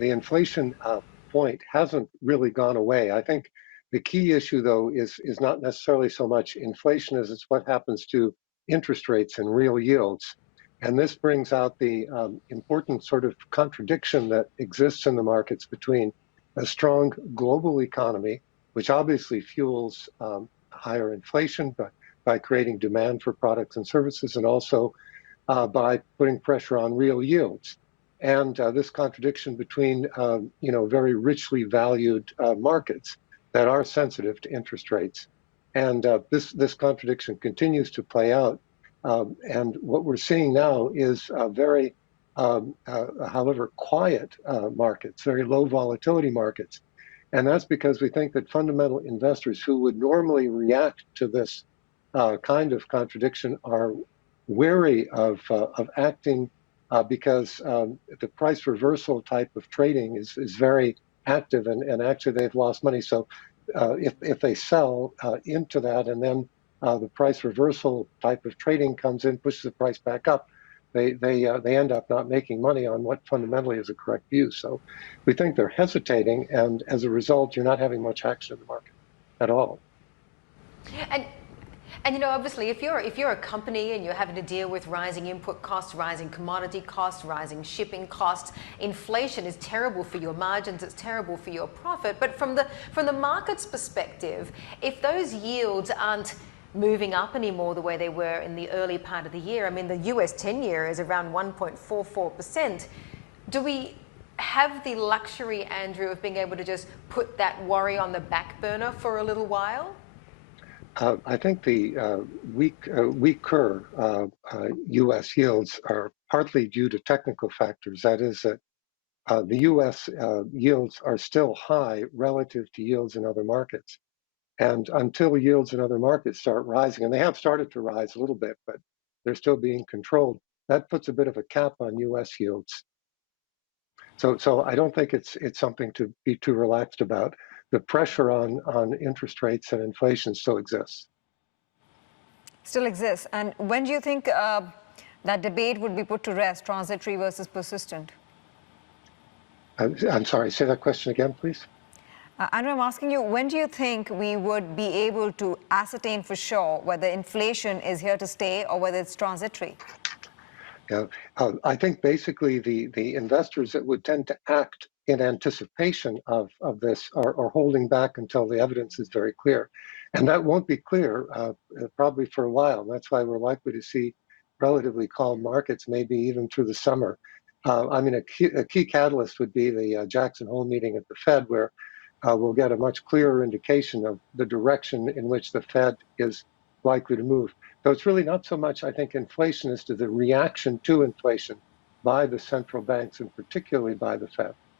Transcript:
the inflation point hasn't really gone away. I think the key issue, though, is not necessarily so much inflation as it's what happens to interest rates and real yields. And this brings out the important sort of contradiction that exists in the markets between a strong global economy, which obviously fuels higher inflation by creating demand for products and services, and also by putting pressure on real yields. And this contradiction between, very richly valued markets that are sensitive to interest rates. And this contradiction continues to play out. And what we're seeing now is very, however, quiet markets, very low volatility markets. And that's because we think that fundamental investors who would normally react to this kind of contradiction are wary of acting because the price reversal type of trading is very active, and actually they've lost money. So if they sell into that, and then the price reversal type of trading comes in, pushes the price back up, they end up not making money on what fundamentally is a correct view. So we think they're hesitating, and as a result, you're not having much action in the market at all. And obviously, if you're a company and you're having to deal with rising input costs, rising commodity costs, rising shipping costs, inflation is terrible for your margins. It's terrible for your profit. But from the market's perspective, if those yields aren't moving up anymore the way they were in the early part of the year, I mean, the US 10-year is around 1.44%. Do we have the luxury, Andrew, of being able to just put that worry on the back burner for a little while? I think the weaker U.S. yields are partly due to technical factors. That is that the U.S. Yields are still high relative to yields in other markets. And until yields in other markets start rising, and they have started to rise a little bit, but they're still being controlled, that puts a bit of a cap on U.S. yields. So I don't think it's something to be too relaxed about. The pressure on interest rates and inflation still exists. Still exists. And when do you think that debate would be put to rest, transitory versus persistent? I'm sorry, say that question again, please. Andrew, I'm asking you, when do you think we would be able to ascertain for sure whether inflation is here to stay or whether it's transitory? Yeah, I think basically the investors that would tend to act in anticipation of this are holding back until the evidence is very clear. And that won't be clear probably for a while. That's why we're likely to see relatively calm markets, maybe even through the summer. I mean, a key catalyst would be the Jackson Hole meeting at the Fed, where we'll get a much clearer indication of the direction in which the Fed is likely to move. So it's really not so much, I think, inflation as to the reaction to inflation by the central banks, and particularly by the Fed.